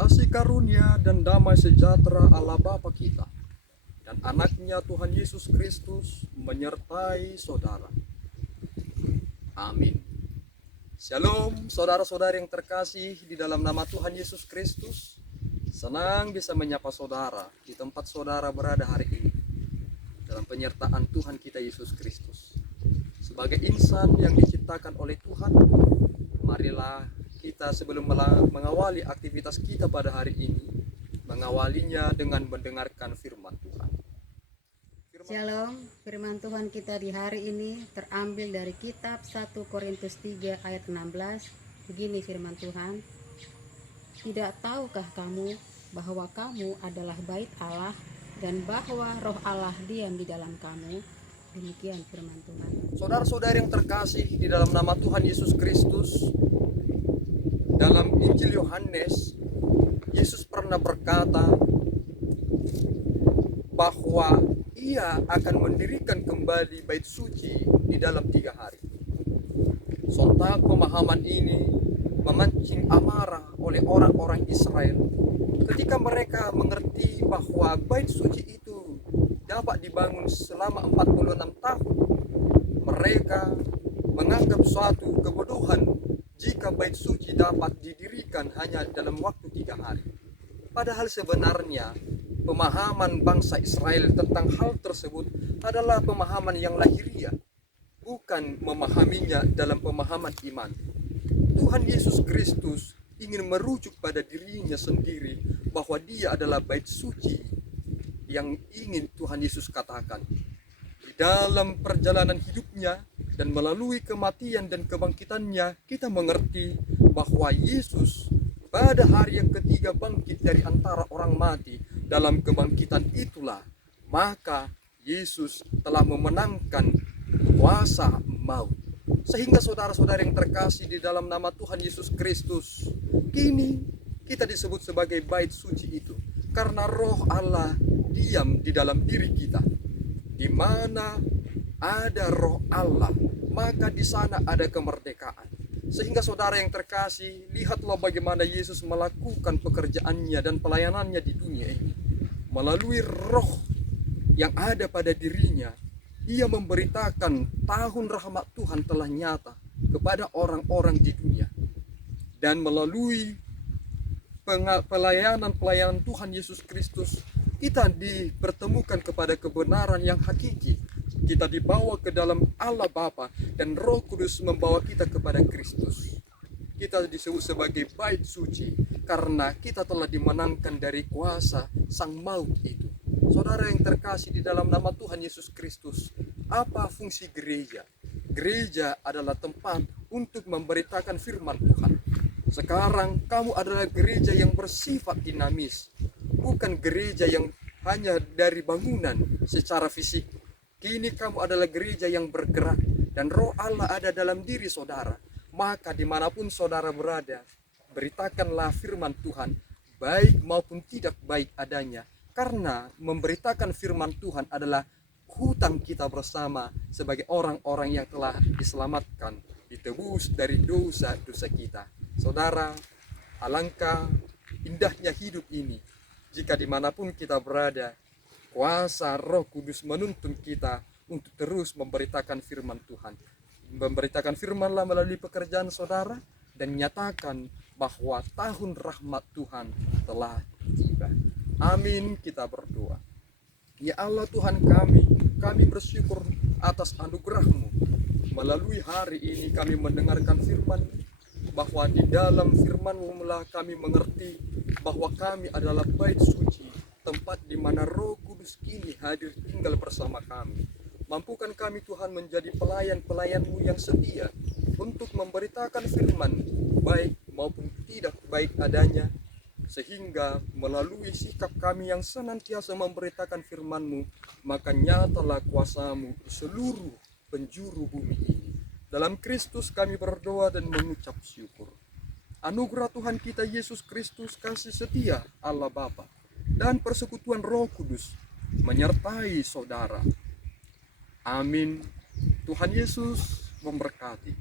Kasih karunia dan damai sejahtera Allah Bapa kita dan anaknya Tuhan Yesus Kristus menyertai saudara. Amin. Shalom saudara-saudari yang terkasih di dalam nama Tuhan Yesus Kristus. Senang bisa menyapa saudara di tempat saudara berada hari ini dalam penyertaan Tuhan kita Yesus Kristus. Sebagai insan yang diciptakan oleh Tuhan, marilah kita sebelum mengawali aktivitas kita pada hari ini, mengawalinya dengan mendengarkan firman Tuhan. Shalom, firman Tuhan kita di hari ini terambil dari kitab 1 Korintus 3 ayat 16. Begini firman Tuhan, tidak tahukah kamu bahwa kamu adalah bait Allah dan bahwa roh Allah diam di dalam kamu? Demikian firman Tuhan. Saudara-saudari yang terkasih di dalam nama Tuhan Yesus Kristus, dalam Injil Yohanes, Yesus pernah berkata bahwa ia akan mendirikan kembali bait suci di dalam 3 hari. Sontak pemahaman ini memancing amarah oleh orang-orang Israel ketika mereka mengerti bahwa bait suci itu dapat dibangun selama 46 tahun. Mereka menganggap suatu kebodohan jika bait suci dapat didirikan hanya dalam waktu 3 hari. Padahal sebenarnya pemahaman bangsa Israel tentang hal tersebut adalah pemahaman yang lahiriah, bukan memahaminya dalam pemahaman iman. Tuhan Yesus Kristus ingin merujuk pada dirinya sendiri bahwa dia adalah bait suci yang ingin Tuhan Yesus katakan. Di dalam perjalanan hidupnya dan melalui kematian dan kebangkitannya, kita mengerti bahwa Yesus pada hari yang ketiga bangkit dari antara orang mati. Dalam kebangkitan itulah, maka Yesus telah memenangkan kuasa maut. Sehingga saudara-saudara yang terkasih di dalam nama Tuhan Yesus Kristus, kini kita disebut sebagai bait suci itu karena roh Allah diam di dalam diri kita. Di mana ada roh Allah, maka di sana ada kemerdekaan. Sehingga saudara yang terkasih, lihatlah bagaimana Yesus melakukan pekerjaannya dan pelayanannya di dunia ini. Melalui roh yang ada pada dirinya, ia memberitakan tahun rahmat Tuhan telah nyata kepada orang-orang di dunia. Dan melalui pelayanan Tuhan Yesus Kristus, kita dipertemukan kepada kebenaran yang hakiki. Kita dibawa ke dalam Allah Bapa dan Roh Kudus membawa kita kepada Kristus. Kita disebut sebagai bait suci karena kita telah dimenangkan dari kuasa sang maut itu. Saudara yang terkasih di dalam nama Tuhan Yesus Kristus, apa fungsi gereja? Gereja adalah tempat untuk memberitakan firman Tuhan. Sekarang kamu adalah gereja yang bersifat dinamis, bukan gereja yang hanya dari bangunan secara fisik. Kini kamu adalah gereja yang bergerak dan roh Allah ada dalam diri saudara. Maka dimanapun saudara berada, beritakanlah firman Tuhan, baik maupun tidak baik adanya. Karena memberitakan firman Tuhan adalah hutang kita bersama sebagai orang-orang yang telah diselamatkan, ditebus dari dosa-dosa kita. Saudara, alangkah indahnya hidup ini jika dimanapun kita berada, kuasa Roh Kudus menuntun kita untuk terus memberitakan firman Tuhan. Memberitakan firman-Lah melalui pekerjaan saudara dan nyatakan bahwa tahun rahmat Tuhan telah tiba. Amin, kita berdoa. Ya Allah Tuhan kami bersyukur atas anugerah-Mu. Melalui hari ini kami mendengarkan firman, bahwa di dalam firman-Mu lah kami mengerti bahwa kami adalah bait suci, tempat di mana Roh Kudus kini hadir tinggal bersama kami. Mampukan kami Tuhan menjadi pelayan-pelayan-Mu yang setia untuk memberitakan firman, baik maupun tidak baik adanya, sehingga melalui sikap kami yang senantiasa memberitakan firman-Mu, maka nyatalah kuasa-Mu di seluruh penjuru bumi ini. Dalam Kristus kami berdoa dan mengucap syukur. Anugerah Tuhan kita Yesus Kristus, kasih setia Allah Bapa, dan persekutuan Roh Kudus menyertai saudara. Amin. Tuhan Yesus memberkati.